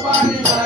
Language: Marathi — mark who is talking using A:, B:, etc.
A: Thank you.